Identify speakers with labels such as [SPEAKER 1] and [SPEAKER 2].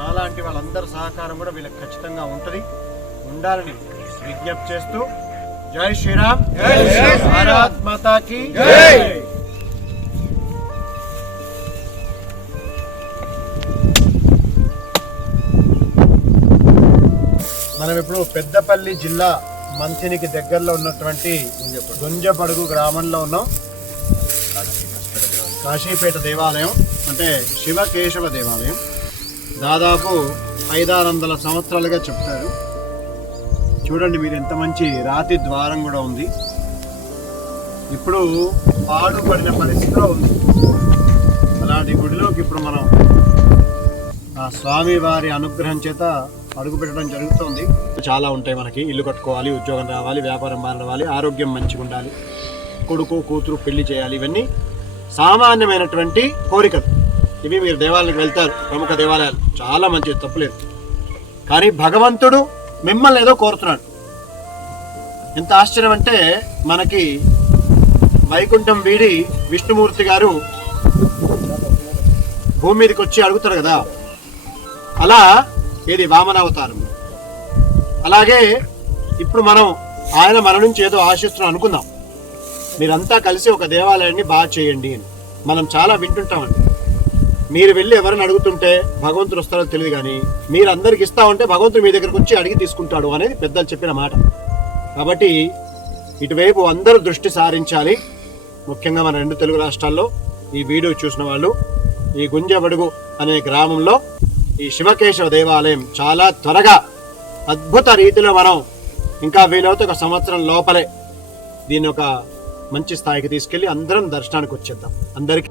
[SPEAKER 1] మాలాంటి వాళ్ళందరి సహకారం కూడా వీళ్ళకి ఖచ్చితంగా ఉంటుంది. ఉండాలని విజ్ఞప్తి చేస్తూ జై శ్రీరామ్.
[SPEAKER 2] జై శ్రీరామ్.
[SPEAKER 1] భారత్ మాతాకి
[SPEAKER 2] జై.
[SPEAKER 1] మనం ఇప్పుడు పెద్దపల్లి జిల్లా మంథినికి దగ్గరలో ఉన్నటువంటి గుంజపడుగు గ్రామంలో ఉన్నాం. కాశీపేట దేవాలయం అంటే శివకేశవ దేవాలయం. దాదాపు ఐదారు వందల సంవత్సరాలుగా చెప్తారు. చూడండి మీరు ఎంత మంచి రాతి ద్వారం కూడా ఉంది. ఇప్పుడు పాడుపడిన పరిస్థితిలో ఉంది. అలాంటి గుడిలోకి ఇప్పుడు మనం ఆ స్వామి వారి అనుగ్రహం చేత అడుగు పెట్టడం జరుగుతుంది. చాలా ఉంటాయి మనకి. ఇల్లు కట్టుకోవాలి ఉద్యోగం రావాలి వ్యాపారం మారవాలి ఆరోగ్యం మంచిగా ఉండాలి. కొడుకు కూతురు పెళ్ళి చేయాలి. ఇవన్నీ సామాన్యమైనటువంటి కోరికలు. ఇవి మీరు దేవాలయానికి వెళ్తారు ప్రముఖ దేవాలయాలు. చాలా మంచిది తప్పులేదు. కానీ భగవంతుడు మిమ్మల్ని ఏదో కోరుతున్నాడు. ఎంత ఆశ్చర్యం అంటే మనకి వైకుంఠం వీడి విష్ణుమూర్తి గారు భూమి మీదకి వచ్చి అడుగుతారు కదా. అలా ఇది వామనావతారం. అలాగే ఇప్పుడు మనం ఆయన మన నుంచి ఏదో ఆశిస్తున్నాం అనుకుందాం. మీరంతా కలిసి ఒక దేవాలయాన్ని బాగా చేయండి అని. మనం చాలా వింటుంటామండి. మీరు వెళ్ళి ఎవరిని అడుగుతుంటే భగవంతుడు వస్తారో తెలియదు కానీ మీరు అందరికి ఇస్తా ఉంటే భగవంతుడు మీ దగ్గరకు వచ్చి అడిగి తీసుకుంటాడు అనేది పెద్దలు చెప్పిన మాట. కాబట్టి ఇటువైపు అందరూ దృష్టి సారించాలి. ముఖ్యంగా మన రెండు తెలుగు రాష్ట్రాల్లో ఈ వీడియో చూసిన వాళ్ళు ఈ గుంజబడుగు అనే గ్రామంలో ఈ శివకేశవ దేవాలయం చాలా త్వరగా అద్భుత రీతిలో మనం ఇంకా వీలవుతే ఒక సంవత్సరం లోపలే దీన్ని ఒక మంచి స్థాయికి తీసుకెళ్ళి అందరం దర్శనానికి వచ్చేద్దాం. అందరికీ